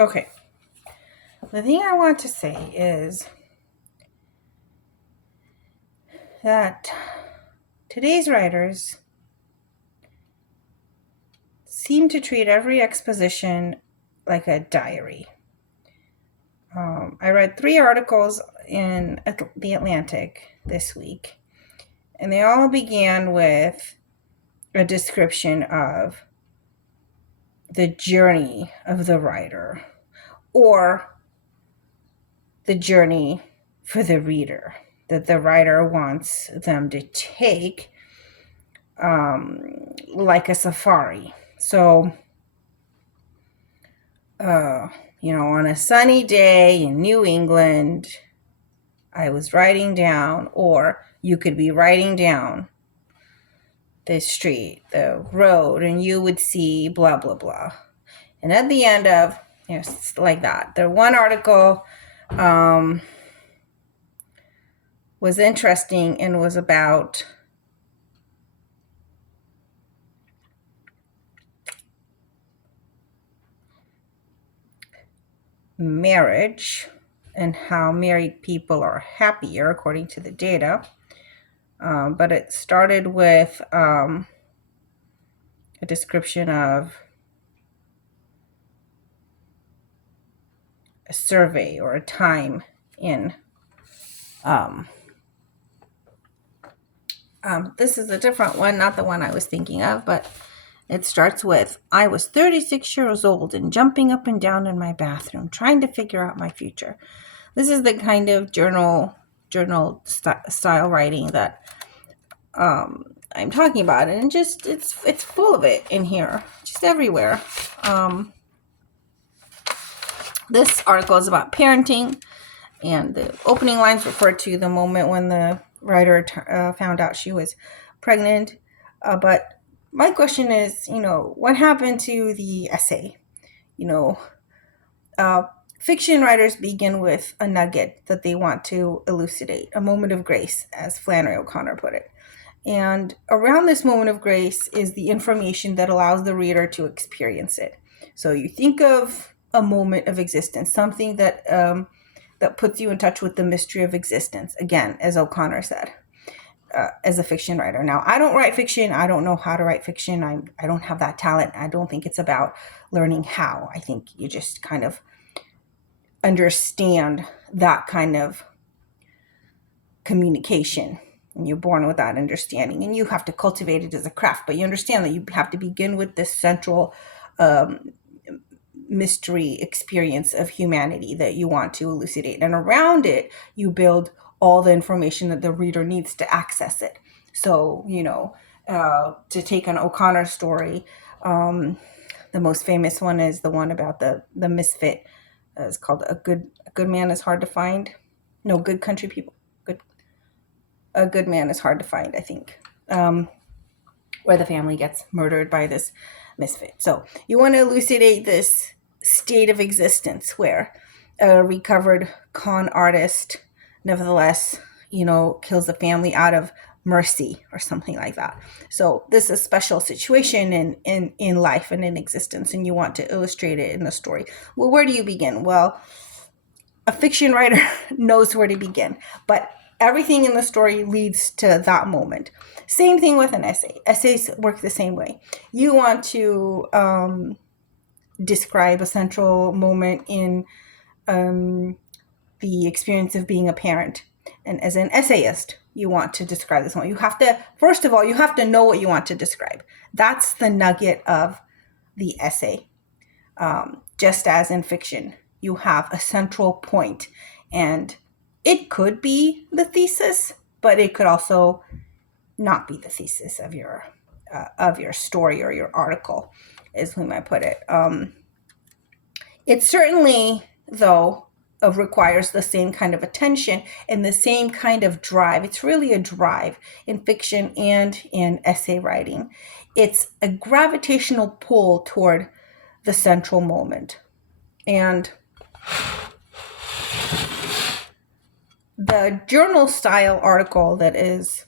Okay. The thing I want to say is that today's writers seem to treat every exposition like a diary. I read 3 articles in The Atlantic this week, and they all began with a description of the journey of the writer or the journey for the reader that the writer wants them to take, like a safari. So, on a sunny day in New England, I was writing down, or you could be writing down the street, the road, and you would see blah, blah, blah. And at the end of, like that. The one article was interesting and was about marriage and how married people are happier according to the data. But it started with a description of a survey or a time in this is a different one, not the one I was thinking of, but it starts with, I was 36 years old and jumping up and down in my bathroom, trying to figure out my future. This is the kind of journal style writing that I'm talking about, and just it's full of it in here, just everywhere. This article is about parenting, and the opening lines refer to the moment when the writer found out she was pregnant. But my question is, what happened to the essay? Fiction writers begin with a nugget that they want to elucidate, a moment of grace, as Flannery O'Connor put it. And around this moment of grace is the information that allows the reader to experience it. So you think of a moment of existence, something that that puts you in touch with the mystery of existence, again, as O'Connor said, as a fiction writer. Now, I don't write fiction. I don't know how to write fiction. I don't have that talent. I don't think it's about learning how. I think you just kind of understand that kind of communication, and you're born with that understanding, and you have to cultivate it as a craft. But you understand that you have to begin with this central mystery experience of humanity that you want to elucidate, and around it you build all the information that the reader needs to access it. So, to take an O'Connor story, the most famous one is the one about the misfit. It's called a good man is hard to find. No, good country people. A good man is hard to find, I think. Where the family gets murdered by this misfit. So you want to elucidate this state of existence where a recovered con artist nevertheless, kills the family out of mercy or something like that. So this is a special situation in life and in existence, and you want to illustrate it in the story. Well, where do you begin? Well, a fiction writer knows where to begin, but everything in the story leads to that moment. Same thing with an essay. Essays work the same way. You want to describe a central moment in the experience of being a parent. And as an essayist, you want to describe this one. You have to, first of all, you have to know what you want to describe. That's the nugget of the essay. Just as in fiction, you have a central point, and it could be the thesis, but it could also not be the thesis of your story or your article, is we might put it. It certainly, though, requires the same kind of attention and the same kind of drive. It's really a drive in fiction and in essay writing. It's a gravitational pull toward the central moment. And the journal style article that is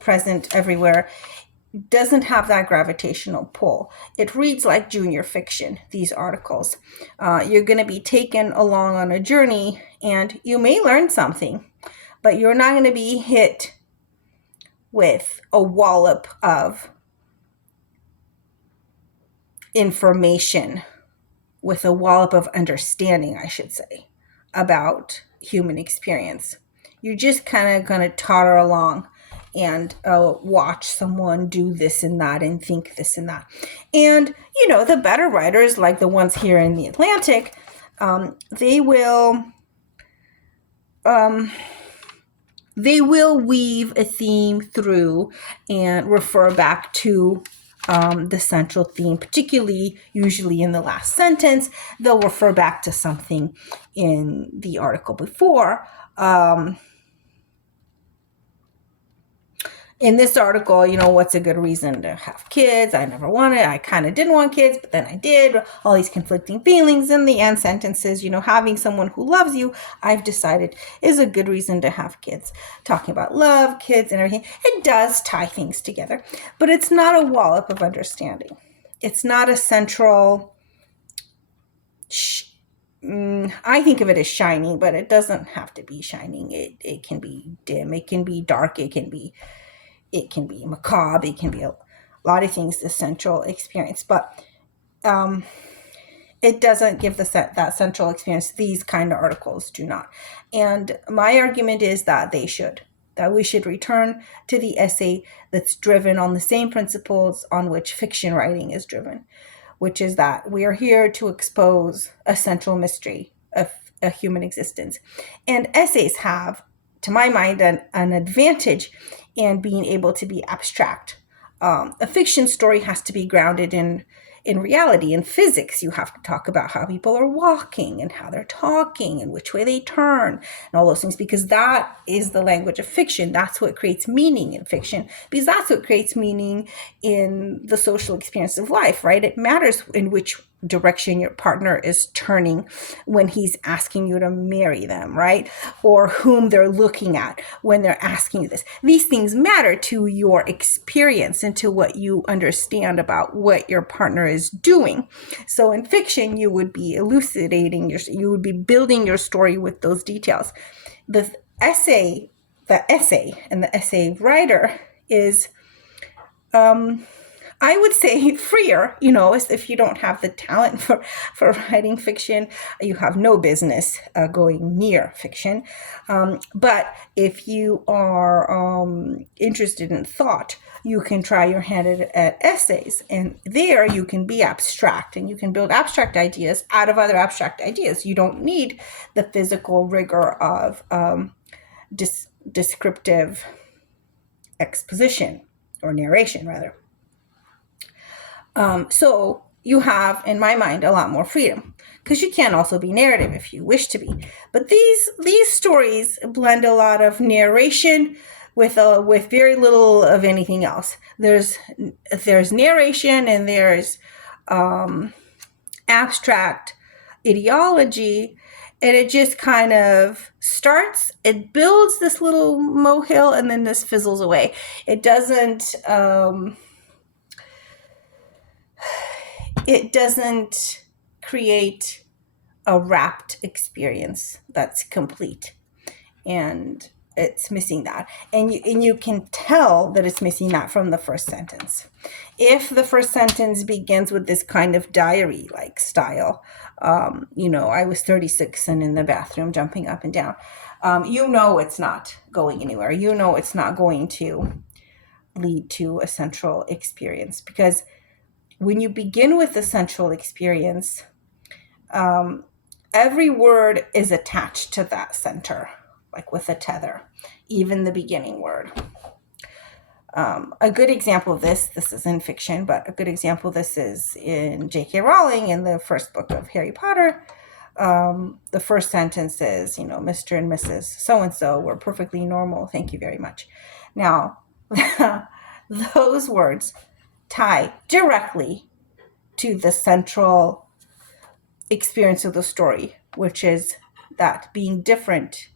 present everywhere doesn't have that gravitational pull. It reads like junior fiction, these articles. You're going to be taken along on a journey and you may learn something, but you're not going to be hit with a wallop of information, with a wallop of understanding, I should say, about human experience. You're just kind of going to totter along and watch someone do this and that and think this and that. And, the better writers, like the ones here in the Atlantic, they will weave a theme through and refer back to the central theme, particularly usually in the last sentence. They'll refer back to something in the article before. In this article, what's a good reason to have kids? I never wanted, I kind of didn't want kids, but then I did. All these conflicting feelings. In the end sentences, having someone who loves you, I've decided is a good reason to have kids. Talking about love, kids, and everything. It does tie things together, but it's not a wallop of understanding. It's not a central, I think of it as shining, but it doesn't have to be shining. It can be dim. It can be dark. It can be macabre. It can be a lot of things, the central experience, but it doesn't give that central experience. These kind of articles do not. And my argument is that we should return to the essay that's driven on the same principles on which fiction writing is driven, which is that we are here to expose a central mystery of a human existence. And essays have, to my mind, an advantage in being able to be abstract. A fiction story has to be grounded in reality. In physics, you have to talk about how people are walking and how they're talking and which way they turn and all those things, because that is the language of fiction. That's what creates meaning in fiction, because that's what creates meaning in the social experience of life, right? It matters in which direction your partner is turning when he's asking you to marry them, right? Or whom they're looking at when they're asking you this. These things matter to your experience and to what you understand about what your partner is doing. So in fiction, you would be elucidating, you would be building your story with those details. The essay and the essay writer is, I would say, freer. If you don't have the talent for writing fiction, you have no business going near fiction. But if you are interested in thought, you can try your hand at essays. And there you can be abstract and you can build abstract ideas out of other abstract ideas. You don't need the physical rigor of descriptive exposition or narration, rather. So you have, in my mind, a lot more freedom, because you can also be narrative if you wish to be. But these stories blend a lot of narration with very little of anything else. There's narration and there's abstract ideology, and it just kind of starts. It builds this little molehill, and then this fizzles away. It doesn't. It doesn't create a wrapped experience that's complete, and it's missing that. And you can tell that it's missing that from the first sentence. If the first sentence begins with this kind of diary-like style, I was 36 and in the bathroom jumping up and down, it's not going anywhere. It's not going to lead to a central experience, because when you begin with the central experience, every word is attached to that center, like with a tether, even the beginning word. A good example of this is in fiction, but a good example of this is in J.K. Rowling in the first book of Harry Potter. The first sentence is, Mr. and Mrs. So-and-so were perfectly normal. Thank you very much. Now, those words tie directly to the central experience of the story, which is that being different,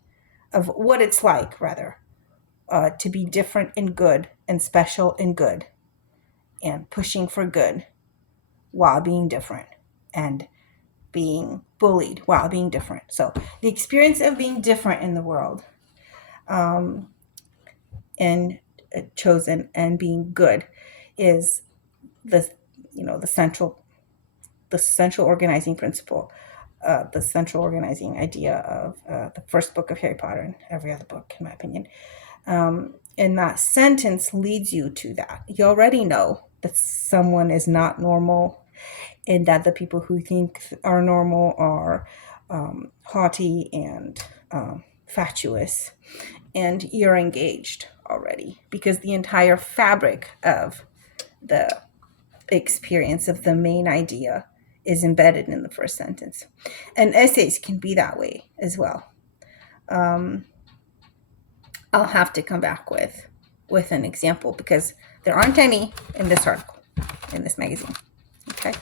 of what it's like, rather, to be different in good and special in good. and pushing for good while being different, and being bullied while being different. So the experience of being different in the world, um, and chosen, and being good is the the central organizing principle, the central organizing idea of the first book of Harry Potter, and every other book, in my opinion. And that sentence leads you to that. You already know that someone is not normal, and that the people who think are normal are haughty and fatuous, and you're engaged already, because the entire fabric of the experience of the main idea is embedded in the first sentence. And essays can be that way as well. I'll have to come back with an example, because there aren't any in this article, in this magazine. Okay.